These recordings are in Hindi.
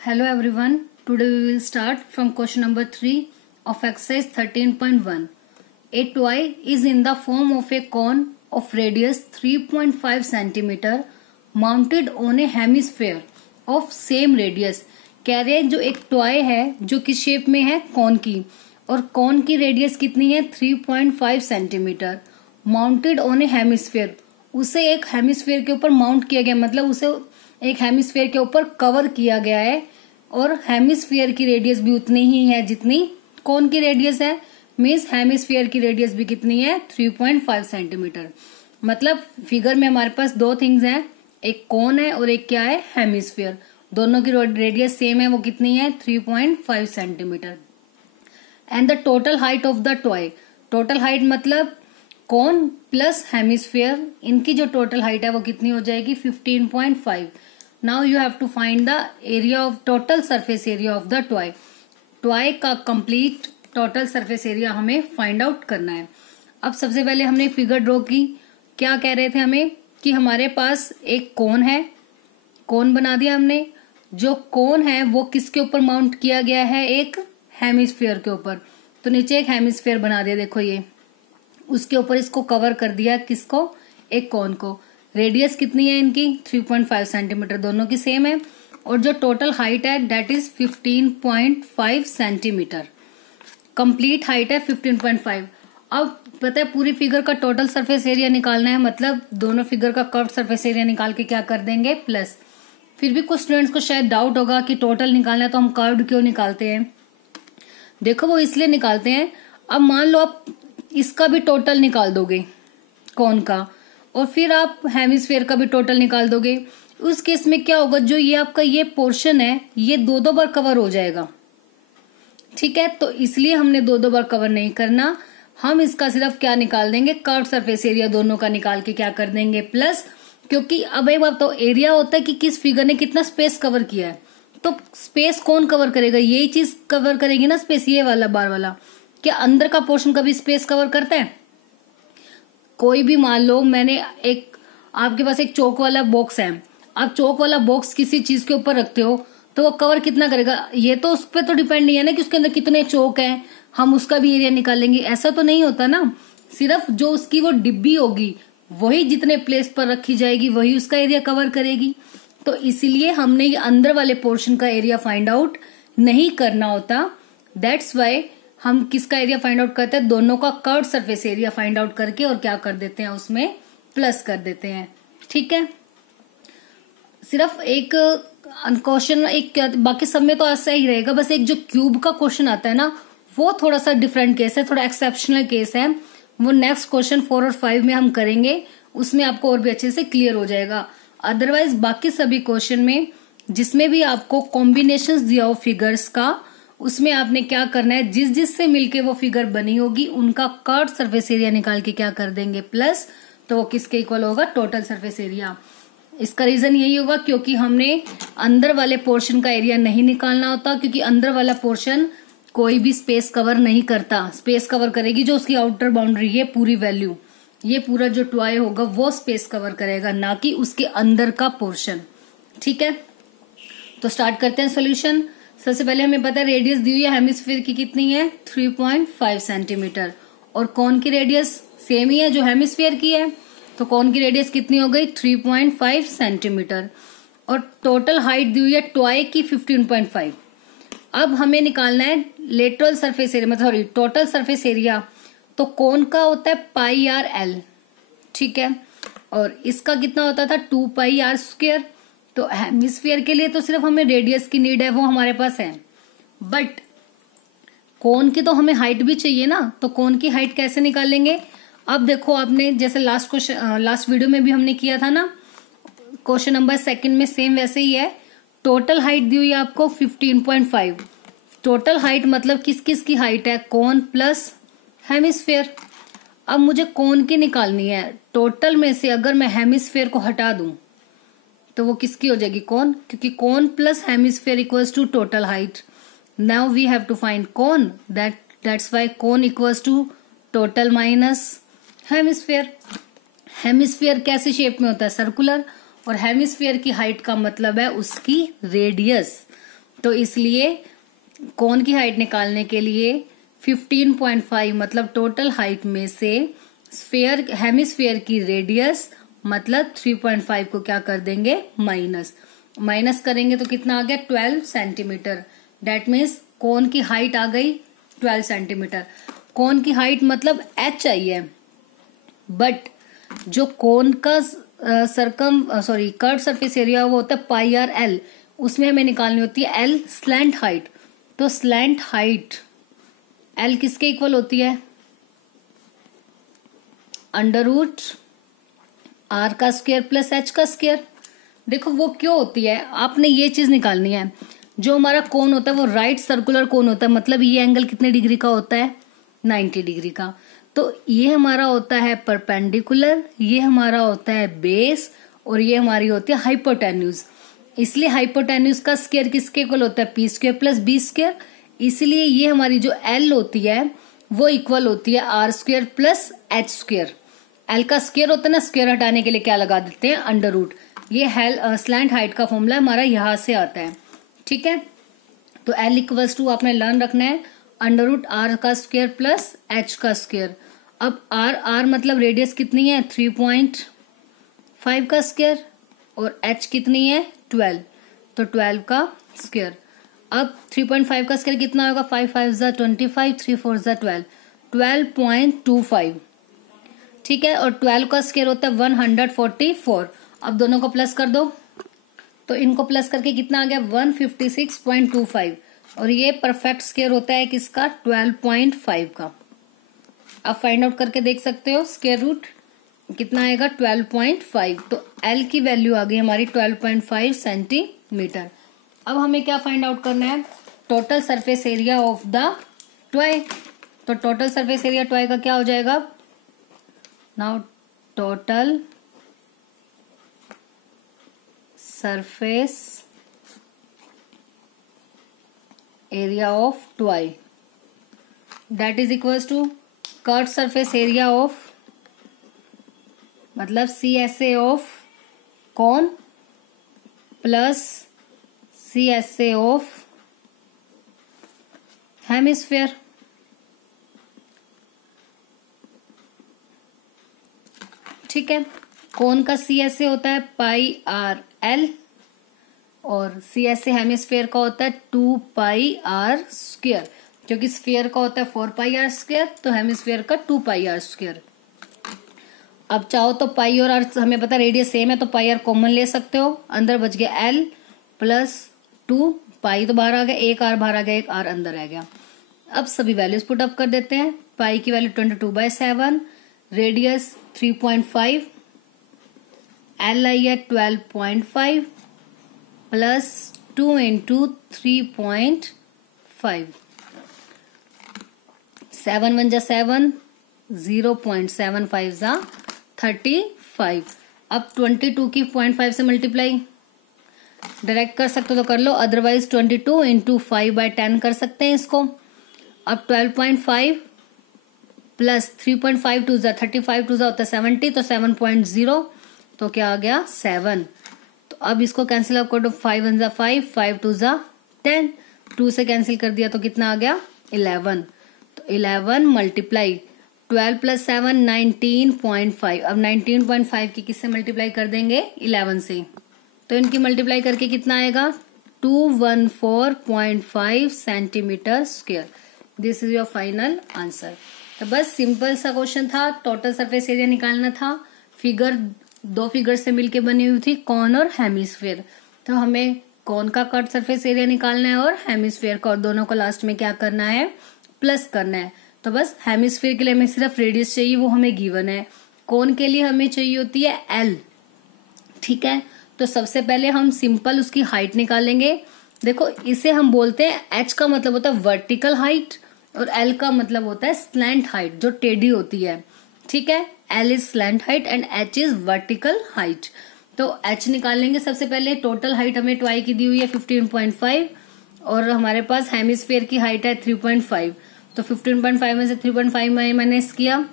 Hello everyone. Today we will start from question number 3 of exercise 13.1. A toy is in the form of a cone of radius 3.5 cm mounted on a hemisphere of same radius. कह रहे हैं जो एक टॉय है जो किस शेप में है, कॉन की, और कॉन की रेडियस कितनी है 3.5 centimetre, mounted on A hemisphere. उसे एक हेमिस्फेयर के ऊपर माउंट किया गया, मतलब उसे एक हेमिस्फेयर के ऊपर कवर किया गया है और हेमिस्फेयर की रेडियस भी उतनी ही है जितनी कॉन की रेडियस है. मींस हेमिस्फेयर की रेडियस भी कितनी है 3.5 सेंटीमीटर. मतलब फिगर में हमारे पास दो थिंग्स हैं, एक कॉन है और एक क्या है हेमिस्फेयर. दोनों की रेडियस सेम है, वो कितनी है 3.5 centimetre. And the total height of the toy, total height मतलब कॉन प्लस हेमिस्फेयर, इनकी जो टोटल हाइट है वो कितनी हो जाएगी 15.5. Now you have to find the area of total surface area of the toy. Toy का कंप्लीट टोटल सरफेस एरिया हमें फाइंड आउट करना है. अब सबसे पहले हमने फिगर ड्रॉ की. क्या कह रहे थे हमें कि हमारे पास एक कोन है, कोन बना दिया हमने. जो कोन है वो किसके ऊपर माउंट किया गया है, एक हेमिस्फीयर के ऊपर. तो नीचे एक हेमिस्फीयर बना दिया, देखो ये, उसके ऊपर इसको कवर कर दिया, किसको, एक कोन को. रेडियस कितनी है इनकी 3.5 सेंटीमीटर, दोनों की सेम है. और जो टोटल हाइट है that is 15.5 centimetre. Complete height है 15.5. अब पता है पूरी फिगर का टोटल सरफेस एरिया निकालना है, मतलब दोनों फिगर का कर्व सरफेस एरिया निकाल के क्या कर देंगे प्लस. फिर भी कुछ स्टूडेंट्स को शायद डाउट होगा कि टोटल निकालना है तो हम कर्व क्यों निकालते हैं. देखो वो इसलिए निकालते हैं, अब मान लो आप इसका भी टोटल निकाल दोगे कौन का, और फिर आप हेमिस्फेयर का भी टोटल निकाल दोगे. उस केस में क्या होगा, जो ये आपका ये पोर्शन है ये दो बार कवर हो जाएगा. ठीक है, तो इसलिए हमने दो बार कवर नहीं करना. हम इसका सिर्फ क्या निकाल देंगे, कर्व सरफेस एरिया दोनों का निकाल के क्या कर देंगे प्लस. क्योंकि अब एक बात तो एरिया होता है कि किस फिगर ने कितना स्पेस कवर किया है. तो स्पेस कौन कवर करेगा, यही चीज कवर करेगी ना स्पेस, ये वाला बार वाला. क्या अंदर का पोर्शन कभी स्पेस कवर करता है? कोई भी मान लो मैंने एक, आपके पास एक चौक वाला बॉक्स है, आप चौक वाला बॉक्स किसी चीज के ऊपर रखते हो तो वो कवर कितना करेगा, ये तो उस पर तो डिपेंड नहीं है ना कि उसके अंदर कितने चौक हैं, हम उसका भी एरिया निकालेंगे, ऐसा तो नहीं होता ना. सिर्फ जो उसकी वो डिब्बी होगी वही जितने प्लेस पर रखी जाएगी वही उसका एरिया कवर करेगी. तो इसीलिए हमने ये अंदर वाले पोर्शन का एरिया फाइंड आउट नहीं करना होता. दैट्स वाई हम किसका एरिया फाइंड आउट करते हैं, दोनों का curve surface area find out करके और क्या कर देते हैं उसमें प्लस कर देते हैं. ठीक है, सिर्फ एक क्वेश्चन, एक बाकी सब में तो ऐसा ही रहेगा, बस एक जो क्यूब का क्वेश्चन आता है ना वो थोड़ा सा डिफरेंट केस है, थोड़ा एक्सेप्शनल केस है. वो नेक्स्ट क्वेश्चन 4 और 5 में हम करेंगे, उसमें आपको और भी अच्छे से क्लियर हो जाएगा. अदरवाइज बाकी सभी क्वेश्चन में जिसमें भी आपको कॉम्बिनेशंस दिया हो फिगर्स का, उसमें आपने क्या करना है, जिस जिस से मिलके वो फिगर बनी होगी उनका कर्व सरफेस एरिया निकाल के क्या कर देंगे प्लस. तो वो किसके इक्वल होगा, टोटल सरफेस एरिया. इसका रीजन यही होगा क्योंकि हमने अंदर वाले पोर्शन का एरिया नहीं निकालना होता, क्योंकि अंदर वाला पोर्शन कोई भी स्पेस कवर नहीं करता. स्पेस कवर करेगी जो उसकी आउटर बाउंड्री है पूरी वैल्यू, ये पूरा जो टॉय होगा वो स्पेस कवर करेगा, ना कि उसके अंदर का पोर्शन. ठीक है, तो स्टार्ट करते हैं सोल्यूशन. सबसे पहले हमें पता है रेडियस दी हुई है हेमिस्फीयर की कितनी है 3.5 सेंटीमीटर, और कौन की रेडियस सेम ही है जो हेमिस्फीयर की है. तो कौन की रेडियस कितनी हो गई 3.5 सेंटीमीटर, और टोटल हाइट दी हुई है टॉय की 15.5. अब हमें निकालना है लेटरल सरफेस एरिया, मतलब सॉरी टोटल सरफेस एरिया. तो कौन का होता है पाई आर एल, ठीक है, और इसका कितना होता था 2 पाई आर स्क्वायर. तो हेमिस्फीयर के लिए तो सिर्फ हमें रेडियस की नीड है, वो हमारे पास है, बट कोन की तो हमें हाइट भी चाहिए ना. तो कोन की हाइट कैसे निकालेंगे. अब देखो आपने जैसे लास्ट वीडियो में भी हमने किया था ना, क्वेश्चन नंबर 2 में सेम वैसे ही है. टोटल हाइट दी हुई है आपको 15.5. टोटल हाइट मतलब किस किस की हाइट है, कौन प्लस हेमिस्फीयर. अब मुझे कौन की निकालनी है. टोटल में से अगर मैं हेमिस्फीयर को हटा दूं तो वो किसकी हो जाएगी, कौन, क्योंकि cone plus hemisphere equals to total height. Now we have to find cone, that's why cone equals to total minus hemisphere. Hemisphere कैसे शेप में होता है, सर्कुलर, और हेमिस्फीयर की हाइट का मतलब है उसकी रेडियस. तो इसलिए कोन की हाइट निकालने के लिए 15.5 मतलब टोटल हाइट में से स्फीयर हेमिस्फीयर की रेडियस मतलब 3.5 को क्या कर देंगे माइनस करेंगे तो कितना आ गया 12 सेंटीमीटर। डेट मीन्स कोन की हाइट आ गई 12 सेंटीमीटर। कोन की हाइट मतलब h चाहिए, बट जो कोन का कर्व सरफेस एरिया वो होता है पाई आर एल, उसमें हमें निकालनी होती है एल स्लैंट हाइट। तो स्लैंट हाइट एल किसके इक्वल होती है अंडर रूट आर का स्क्वायर प्लस एच का स्क्वायर। देखो वो क्यों होती है, आपने ये चीज निकालनी है। जो हमारा कोन होता है वो राइट सर्कुलर कोन होता है, मतलब ये एंगल कितने डिग्री का होता है 90 डिग्री का। तो ये हमारा होता है परपेंडिकुलर, ये हमारा होता है बेस, और ये हमारी होती है हाइपोटेन्यूज। इसलिए हाइपोटेन्यूज का स्क्वायर किसके इक्वल होता है P square plus B square. इसलिए ये हमारी जो एल होती है वो इक्वल होती है R square plus H square. L का स्क्वायर होता है ना, स्क्वायर हटाने के लिए क्या लगा देते हैं अंडर रूट। ये स्लैंट हाइट का फॉर्मूला हमारा यहां से आता है, ठीक है। तो एल इक्वल्स टू आपने लर्न रखना है अंडर रूट आर का स्क्वायर प्लस एच का स्क्वायर। अब आर मतलब रेडियस कितनी है 3.5 का स्क्वायर, और एच कितनी है 12, तो 12 का स्क्वायर। अब 3.5 का स्क्वायर कितना होगा 5 5 जा 25, 3 4 जा 12, 12.25, ठीक है। और 12 का स्क्वायर होता है 144। अब दोनों को प्लस कर दो, तो इनको प्लस करके कितना आ गया 156.25, और ये परफेक्ट स्क्वायर होता है किसका 12.5 का। अब फाइंड आउट करके देख सकते हो स्क्वायर रूट कितना आएगा 12.5। तो एल की वैल्यू आ गई हमारी 12.5 सेंटीमीटर। अब हमें क्या फाइंड आउट करना है total surface area of the toy. तो टोटल सरफेस एरिया टॉय का क्या हो जाएगा now total surface area of toy that is equals to curve surface area of मतलब CSA of cone plus CSA of hemisphere. ठीक है, कोन का CSA होता है पाई आर एल, और CSA हेमिस्फीयर का होता है 2 पाई आर स्क्वायर। क्योंकि स्फीयर का होता है 4 पाई आर स्क्वायर, तो हेमिस्फीयर का 2 पाई आर स्क्वायर। अब चाहो तो पाई और आर, हमें पता रेडियस सेम है तो पाई आर कॉमन ले सकते हो। अंदर बच गया एल प्लस 2 पाई तो बाहर आ गया, एक आर बाहर आ गया, एक आर अंदर आ गया। अब सभी वैल्यूज पुट अप कर देते हैं। पाई की वैल्यू 22/7, रेडियस 3.5, एल आई है 12.5 प्लस 2 इंटू 3.5, 7 1 जा 7, 0.75 जा 35। अब 22 की 0.5 से मल्टीप्लाई डायरेक्ट कर सकते हो तो कर लो, अदरवाइज 22 इंटू 5/10 कर सकते हैं इसको। अब 12.5 प्लस 3.5 2 जा 35, 2 जा होता है 70, तो 7.0, तो क्या आ गया 7। तो अब इसको कैंसिल अप कर दो, 5 1 जा 5, 5 2 जा 10, 2 से कैंसिल कर दिया तो कितना आ गया 11। तो 11 मल्टीप्लाई 12 प्लस 7 19.5। अब 19.5 की किससे मल्टीप्लाई कर देंगे 11 से, तो इनकी मल्टीप्लाई करके कितना आएगा 214.5 centimetre square. This is your final answer. तो बस सिंपल सा क्वेश्चन था, टोटल सरफेस एरिया निकालना था। फिगर 2 फिगर से मिलके बनी हुई थी, कॉन और हेमिस्फीयर। तो हमें कॉन का कट सरफेस एरिया निकालना है और हेमिस्फीयर का, और दोनों को लास्ट में क्या करना है प्लस करना है। तो बस हेमिस्फीयर के लिए हमें सिर्फ रेडियस चाहिए, वो हमें गिवन है। कोन के लिए हमें चाहिए होती है एल, ठीक है। तो सबसे पहले हम सिंपल उसकी हाइट निकालेंगे। देखो इसे हम बोलते हैं, एच का मतलब होता है वर्टिकल हाइट और एल का मतलब होता है स्लैंट हाइट, जो टेढ़ी होती है, ठीक है। L is slant height and H is vertical height. तो एच निकालेंगे सबसे पहले। टोटल हाइट हमें ट्वाई की दी हुई है 15.5, और हमारे पास हेमिस्फीयर की हाइट है 3.5। तो 15.5 में से 3.5 में माइनस किया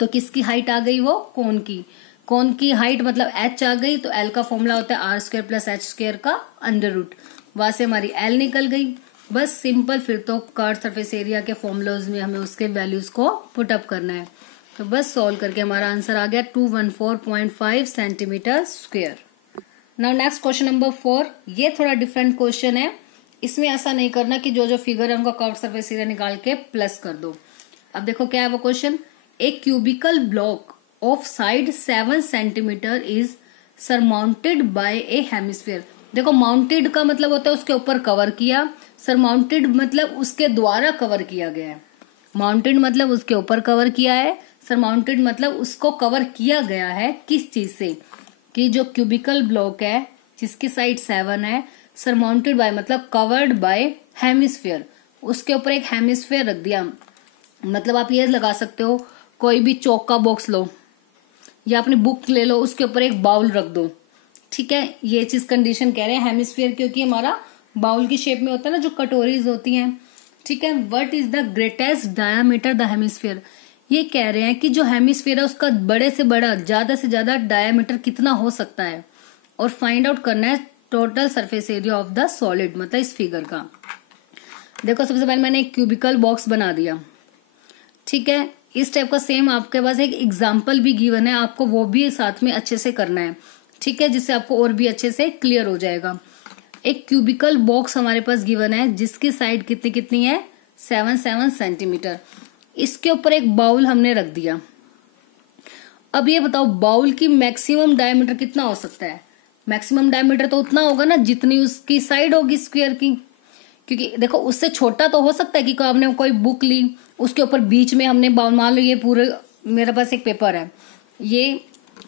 तो किसकी हाइट आ गई, वो कोन की। कोन की हाइट मतलब एच आ गई, तो एल का फॉर्मूला होता है R square plus H square का अंडर रूट। वहां से हमारी एल निकल गई। बस सिंपल, फिर तो कर्व सरफेस एरिया के फॉर्मूलाज में हमें उसके वैल्यूज को पुट अप करना है। तो बस सॉल्व करके हमारा आंसर आ गया 214.5 centimetre square. Now next question number 4। ये थोड़ा डिफरेंट क्वेश्चन है। इसमें ऐसा नहीं करना कि जो जो फिगर है उनका कर्व सरफेस एरिया निकाल के प्लस कर दो। अब देखो क्या है वो question. A cubical block of side 7 centimetre is surmounted bye A hemisphere. देखो माउंटेड का मतलब होता है उसके ऊपर कवर किया, सरमाउंटेड मतलब उसके द्वारा कवर किया गया है। माउंटेड मतलब उसके ऊपर कवर किया है, सरमाउंटेड मतलब उसको कवर किया गया है किस चीज से, कि जो क्यूबिकल ब्लॉक है जिसकी साइड 7 है, सरमाउंटेड बाय मतलब कवर्ड बाय हेमिस्फीयर, उसके ऊपर एक हेमिस्फीयर रख दिया। मतलब आप ये लगा सकते हो, कोई भी चौक का बॉक्स लो या अपनी बुक ले लो, उसके ऊपर एक बाउल रख दो। ठीक है, ये चीज कंडीशन कह रहे हैं हेमिस्फीयर, क्योंकि हमारा बाउल की शेप में होता है ना जो कटोरीज होती हैं। ठीक है, what is the greatest diameter the hemisphere. ये कह रहे हैं कि जो हेमिस्फीयर है उसका बड़े से बड़ा, ज्यादा से ज्यादा डायामीटर कितना हो सकता है, और फाइंड आउट करना है total surface area of the solid, मतलब इस फिगर का। देखो सबसे पहले मैंने एक क्यूबिकल बॉक्स बना दिया। ठीक है, इस टाइप का सेम आपके पास एक एग्जाम्पल भी गिवन है, आपको वो भी साथ में अच्छे से करना है। ठीक है, जिससे आपको और भी अच्छे से क्लियर हो जाएगा। एक क्यूबिकल बॉक्स हमारे पास गिवन है जिसकी साइड कितनी कितनी है, 7 सेंटीमीटर। इसके ऊपर एक बाउल हमने रख दिया। अब ये बताओ बाउल की मैक्सिमम डायमीटर कितना हो सकता है। मैक्सिमम डायमीटर तो उतना होगा ना जितनी उसकी साइड होगी स्क्वायर की, क्योंकि देखो उससे छोटा तो हो सकता है कि हमने कोई बुक ली, उसके ऊपर बीच में हमने बाउल, मान लो ये पूरे मेरे पास एक पेपर है, ये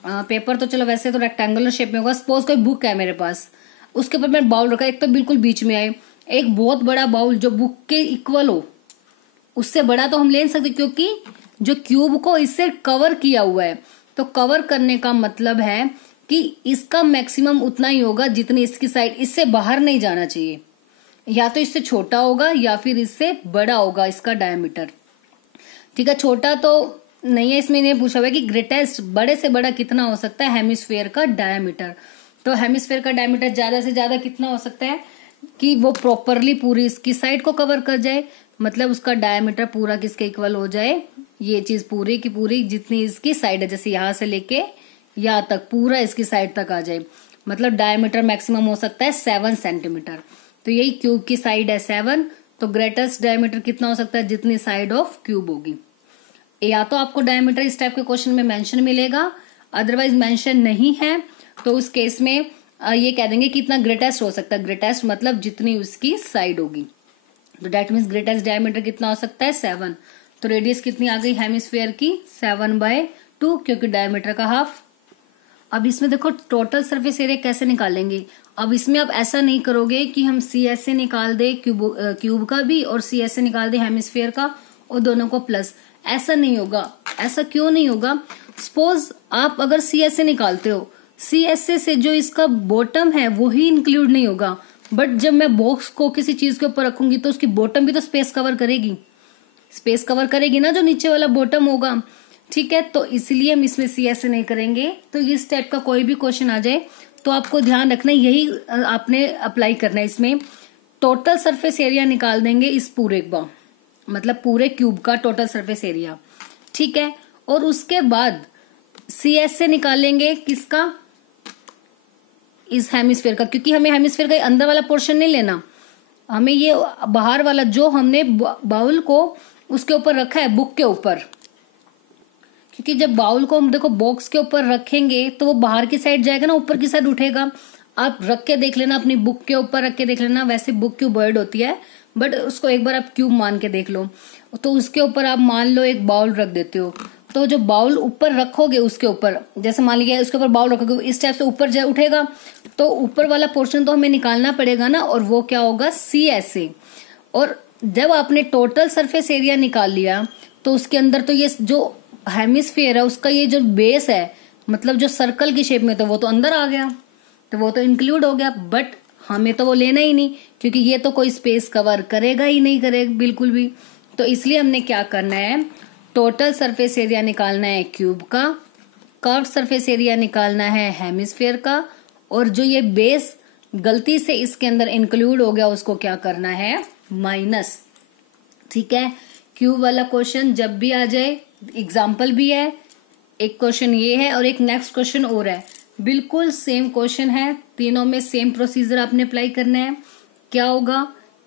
पेपर तो चलो वैसे तो रेक्टेंगुलर शेप में होगा। सपोज कोई बुक है मेरे पास, उसके ऊपर मैंने बाउल रखा, एक तो बिल्कुल बीच में आए, एक बहुत बड़ा बाउल जो बुक के इक्वल हो, उससे बड़ा तो हम ले नहीं सकते क्योंकि जो क्यूब को इससे कवर किया हुआ है। तो कवर करने का मतलब है कि इसका मैक्सिमम उतना ही होगा जितनी इसकी साइड, इससे बाहर नहीं जाना चाहिए, या तो इससे छोटा होगा या फिर इससे बड़ा होगा इसका डायमीटर। ठीक है, छोटा तो नहीं है, इसमें नहीं पूछा हुआ है कि ग्रेटेस्ट, बड़े से बड़ा कितना हो सकता है हेमिस्फीयर का डायमीटर। तो हेमिस्फीयर का डायमीटर ज्यादा से ज्यादा कितना हो सकता है कि वो प्रॉपरली पूरी इसकी साइड को कवर कर जाए, मतलब उसका डायमीटर पूरा किसके इक्वल हो जाए, ये चीज पूरी की पूरी जितनी इसकी साइड है, जैसे यहां से लेके यहाँ तक पूरा इसकी साइड तक आ जाए, मतलब डायमीटर मैक्सिमम हो सकता है 7 सेंटीमीटर। तो यही क्यूब की साइड है 7, तो ग्रेटेस्ट डायमीटर कितना हो सकता है जितनी साइड ऑफ क्यूब होगी। या तो आपको डायमीटर इस टाइप के क्वेश्चन में मेंशन मिलेगा, अदरवाइज मेंशन नहीं है तो उस केस में ये कह देंगे कि इतना ग्रेटेस्ट हो सकता है। ग्रेटेस्ट मतलब जितनी उसकी साइड होगी, तो दैट मीन्स ग्रेटेस्ट डायमीटर कितना हो सकता है 7। तो रेडियस कितनी आ गई हेमिस्फीयर की 7/2, क्योंकि डायमीटर का हाफ। अब इसमें देखो टोटल सरफेस एरिया कैसे निकालेंगे। अब इसमें आप ऐसा नहीं करोगे कि हम CS से निकाल दे क्यूब का भी और CS से निकाल दे हेमिस्फीयर का और दोनों को प्लस, ऐसा नहीं होगा। ऐसा क्यों नहीं होगा, सपोज आप अगर CS से निकालते हो, CS से जो इसका बॉटम है वो ही इंक्लूड नहीं होगा, बट जब मैं बॉक्स को किसी चीज के ऊपर रखूंगी तो उसकी बॉटम भी तो स्पेस कवर करेगी, स्पेस कवर करेगी ना जो नीचे वाला बॉटम होगा। ठीक है, तो इसलिए हम इसमें CS से नहीं करेंगे। तो इस टाइप का कोई भी क्वेश्चन आ जाए तो आपको ध्यान रखना यही आपने अप्लाई करना है। इसमें टोटल सरफेस एरिया निकाल देंगे इस पूरे का, मतलब पूरे क्यूब का टोटल सरफेस एरिया। ठीक है, और उसके बाद CS से निकालेंगे किसका, इस हेमिस्फीयर का, क्योंकि हमें हेमिस्फीयर का अंदर वाला पोर्शन नहीं लेना, हमें ये बाहर वाला जो हमने बाउल को उसके ऊपर रखा है बुक के ऊपर, क्योंकि जब बाउल को हम देखो बॉक्स के ऊपर रखेंगे तो वो बाहर की साइड जाएगा ना, ऊपर की साइड उठेगा। आप रख के देख लेना, अपनी बुक के ऊपर रख के देख लेना, वैसे बुक क्यूबॉइड होती है बट उसको एक बार आप क्यूब मान के देख लो। तो उसके ऊपर आप मान लो एक बाउल रख देते हो, तो जो बाउल ऊपर रखोगे उसके ऊपर, जैसे मान लिया उसके ऊपर बाउल रखोगे इस टाइप से ऊपर उठेगा, तो ऊपर वाला पोर्शन तो हमें निकालना पड़ेगा ना, और वो क्या होगा CS से। और जब आपने टोटल सरफेस एरिया निकाल लिया तो उसके अंदर तो ये जो हेमिस्फीयर है उसका ये जो बेस है, मतलब जो सर्कल की शेप में, तो वो तो अंदर आ गया, तो वो तो इंक्लूड हो गया, बट हमें तो वो लेना ही नहीं क्योंकि ये तो कोई स्पेस कवर करेगा ही नहीं, करेगा बिल्कुल भी। तो इसलिए हमने क्या करना है, टोटल सरफेस एरिया निकालना है क्यूब का, कर्व सरफेस एरिया निकालना है हेमिस्फीयर का, और जो ये बेस गलती से इसके अंदर इंक्लूड हो गया उसको क्या करना है, माइनस। ठीक है, क्यूब वाला क्वेश्चन जब भी आ जाए, एग्जाम्पल भी है, एक क्वेश्चन ये है और एक नेक्स्ट क्वेश्चन और है, बिल्कुल सेम क्वेश्चन है, तीनों में सेम प्रोसीजर आपने अप्लाई करना है। क्या होगा,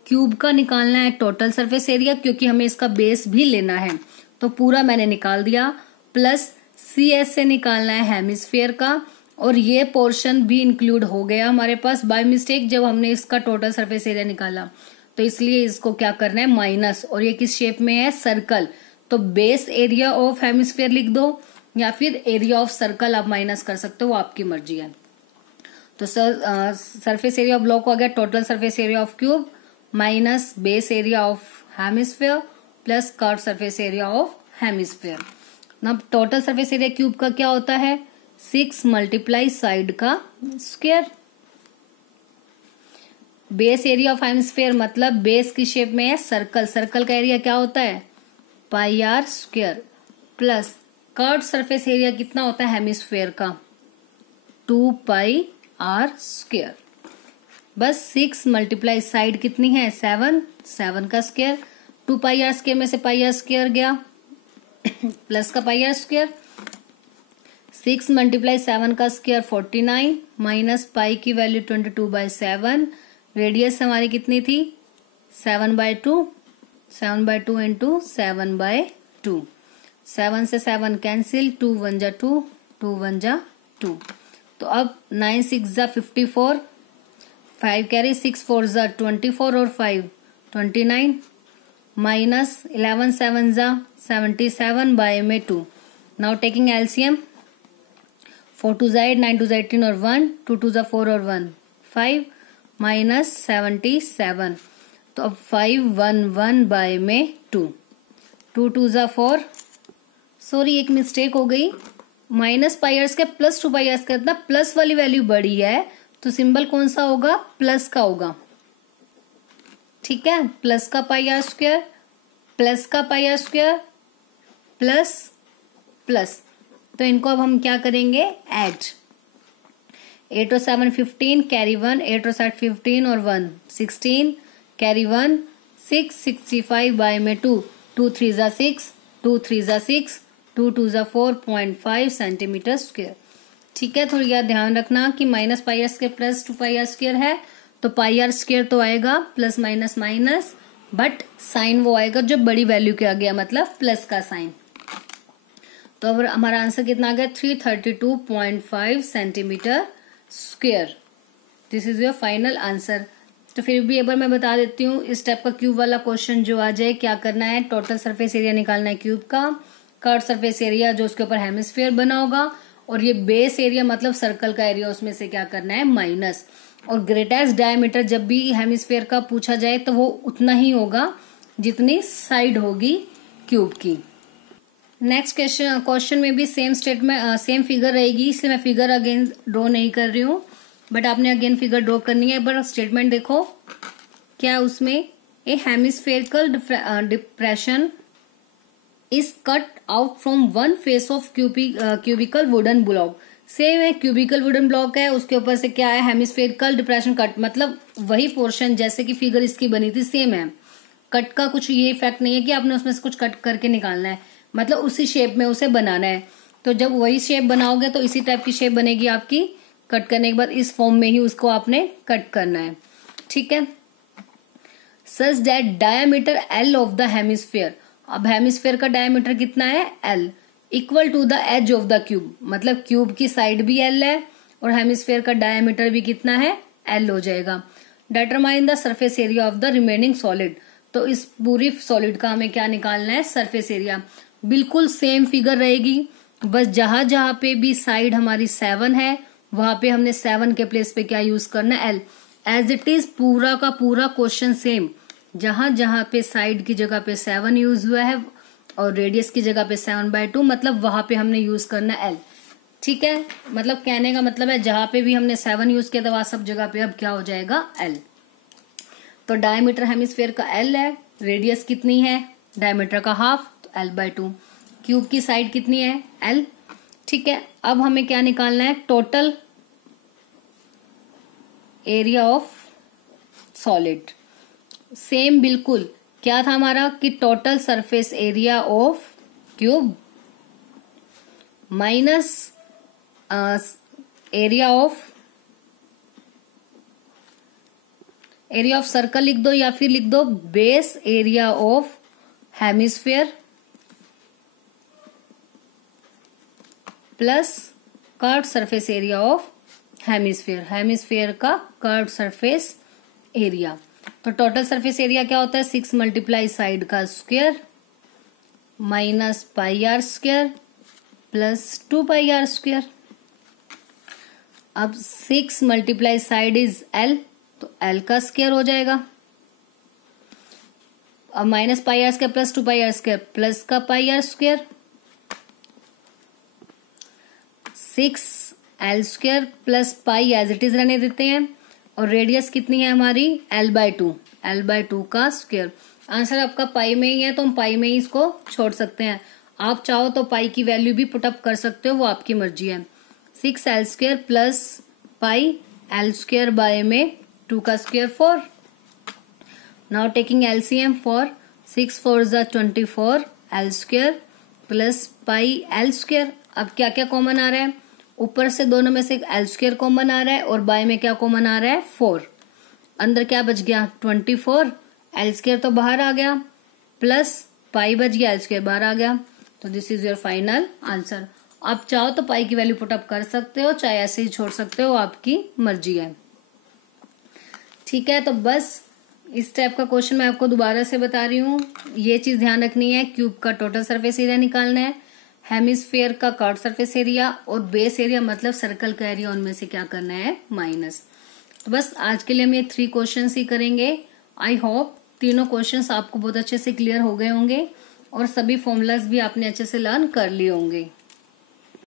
क्यूब का निकालना है टोटल सरफेस एरिया, क्योंकि हमें इसका बेस भी लेना है, तो पूरा मैंने निकाल दिया, प्लस CS से निकालना है हेमिस्फेयर का, और ये पोर्शन भी इंक्लूड हो गया हमारे पास बाय मिस्टेक जब हमने इसका टोटल सरफेस एरिया निकाला, तो इसलिए इसको क्या करना है, माइनस। और ये किस शेप में है, सर्कल, तो बेस एरिया ऑफ हेमिस्फेयर लिख दो, या फिर एरिया ऑफ सर्कल आप माइनस कर सकते हो, वो आपकी मर्जी है। तो सरफेस एरिया ऑफ ब्लॉक हो गया total surface area of cube minus base area of hemisphere plus curve surface area of hemisphere. अब टोटल सरफेस एरिया क्यूब का क्या होता है, 6 मल्टीप्लाई साइड का square. Base area of hemisphere मतलब बेस की शेप में है सर्कल, सर्कल का एरिया क्या होता है, pi are square, plus curve surface area कितना होता है हेमिस्फेयर का, 2 पाई आर स्क्वायर। बस 6 मल्टीप्लाई साइड कितनी है, 7, 7 का स्क्वायर, 2 पाई आर स्क्वायर में से पाई आर स्क्वायर गया प्लस का पाई आर स्क्वायर, 6 मल्टीप्लाई 7 का स्क्वायर 49 माइनस पाई की वैल्यू 22/7, रेडियस हमारी कितनी थी 7/2, 7/2 इंटू 7/2, 7 से 7 कैंसिल, 2 1 जा 2, 2 1 जा 2। तो अब 9 6 जा 54, 5 कैरी, 6 4 जा 24 और 5 29 माइनस 11 7 जा 77 बाय में 2। नाउ टेकिंग एलसीएम, 4 2 जा 8, 9 2 जा 18 और 1, 2 2 जा 4 और 1 5 माइनस 77। तो अब 5 1 1 बाय में 2, 2 2 जा 4, सॉरी एक मिस्टेक हो गई, minus pi are square plus 2 pi are square, इतना प्लस वाली वैल्यू बड़ी है तो सिंबल कौन सा होगा, प्लस का होगा। ठीक है, प्लस का पाई आर स्क्वायर, प्लस का pi are square, plus plus, तो इनको अब हम क्या करेंगे, ऐड। 8 और 7 15 कैरी 1, 8 और 7 15 और 1 16 कैरी 1 6 65 बाय में 2, 2 3 जा 6, 2 3 जा 6, 2 2 जा 4.5 सेंटीमीटर स्क्वायर। ठीक है, थोड़ी याद ध्यान रखना कि minus pi are square plus 2 pi are square है, तो पाई आर स्क्वायर तो आएगा plus minus minus, but sign वो आएगा जो बड़ी वैल्यू के आ गया, मतलब प्लस का साइन। तो अब हमारा आंसर कितना आ गया, 332.5 centimetre square. This is your final answer. तो फिर भी एक बार मैं बता देती हूँ, इस टाइप का क्यूब वाला क्वेश्चन जो आ जाए, क्या करना है, टोटल सरफेस एरिया निकालना है क्यूब का, कर्व सरफेस एरिया जो उसके ऊपर हेमिस्फीयर बना होगा, और ये बेस एरिया मतलब सर्कल का एरिया, उसमें से क्या करना है, माइनस। और ग्रेटेस्ट डायमीटर जब भी हेमिस्फीयर का पूछा जाए तो वो उतना ही होगा जितनी साइड होगी क्यूब की। नेक्स्ट क्वेश्चन में भी सेम स्टेटमेंट सेम फिगर रहेगी, इसलिए मैं फिगर अगेन ड्रॉ नहीं कर रही हूँ, बट आपने अगेन फिगर ड्रॉ करनी है। बट स्टेटमेंट देखो क्या उसमें, a hemispherical depression is cut out from one face of cubical wooden block. Same है, क्यूबिकल वुडन ब्लॉक है, उसके ऊपर से क्या है, हेमिस्फेरिकल डिप्रेशन कट, मतलब वही पोर्शन जैसे कि फिगर इसकी बनी थी सेम है। कट का कुछ ये इफेक्ट नहीं है कि आपने उसमें से कुछ कट करके निकालना है, मतलब उसी शेप में उसे बनाना है। तो जब वही शेप बनाओगे तो इसी टाइप की शेप बनेगी आपकी, कट करने के बाद इस फॉर्म में ही उसको आपने कट करना है। ठीक है, such that diameter L of the hemisphere, अब हेमिस्फेयर का डायमीटर कितना है, L, equal to the edge of the cube, मतलब क्यूब की साइड भी एल है और हेमिस्फेयर का डायमीटर भी कितना है, एल हो जाएगा। Determine the surface area of the remaining solid, तो इस पूरी सॉलिड का हमें क्या निकालना है, सरफेस एरिया। बिल्कुल सेम फिगर रहेगी, बस जहां जहां पे भी साइड हमारी 7 है वहां पे हमने 7 के प्लेस पे क्या यूज करना है, एल। एज इट इज पूरा का पूरा क्वेश्चन सेम, जहां जहां पे साइड की जगह पे 7 यूज हुआ है और रेडियस की जगह पे 7/2, मतलब वहां पे हमने यूज करना एल। ठीक है, मतलब कहने का मतलब है जहां पे भी हमने 7 यूज किया था वहां सब जगह पे अब क्या हो जाएगा, एल। तो डायमीटर हेमिस्फेयर का एल है, रेडियस कितनी है, डायमीटर का हाफ, तो l/2। क्यूब की साइड कितनी है, एल। ठीक है, अब हमें क्या निकालना है, total area of solid. Same बिल्कुल क्या था हमारा कि total surface area of cube minus area of circle लिख दो या फिर लिख दो base area of hemisphere plus curved surface area of hemisphere का कर्व्ड सरफेस एरिया। तो टोटल सरफेस एरिया क्या होता है 6 मल्टीप्लाई साइड का square minus pi are square plus 2 pi are square. अब 6 मल्टीप्लाई साइड इज एल, तो एल का स्क्वायर हो जाएगा। अब minus pi are square plus 2 pi are square plus का pi are square 6 L square plus pi as it is रहने देते हैं। और रेडियस कितनी है हमारी L/2 का स्क्वायर। आंसर आपका पाई में ही है तो हम पाई में ही इसको छोड़ सकते हैं। आप चाहो तो पाई की वैल्यू भी पुटअप कर सकते हो, वो आपकी मर्जी है। 6 L square plus pi L square by में 2 का square 4। Now taking LCM for 6 4 = 24 L square plus pi L square. अब क्या क्या कॉमन आ रहा है, ऊपर से दोनों में से एल स्क्वायर कॉमन आ रहा है और बाय में क्या कॉमन आ रहा है 4। अंदर क्या बच गया 24, एल स्क्वायर तो बाहर आ गया प्लस पाई बच गया, एल स्क्वायर बाहर आ गया। तो this is your final answer. आप चाहो तो पाई की वैल्यू पुटअप कर सकते हो, चाहे ऐसे ही छोड़ सकते हो, आपकी मर्जी है। ठीक है, तो बस इस टाइप का क्वेश्चन मैं आपको दोबारा से बता रही हूँ। ये चीज ध्यान रखनी है, क्यूब का टोटल सरफेस एरिया निकालना है, हेमिस्फेयर का कर्व्ड सरफेस एरिया और बेस एरिया मतलब सर्कल का एरिया, उनमें से क्या करना है माइनस। तो बस आज के लिए हम ये 3 क्वेश्चंस ही करेंगे। आई होप तीनों क्वेश्चंस आपको बहुत अच्छे से क्लियर हो गए होंगे और सभी फॉर्मूलाज भी आपने अच्छे से लर्न कर लिए होंगे।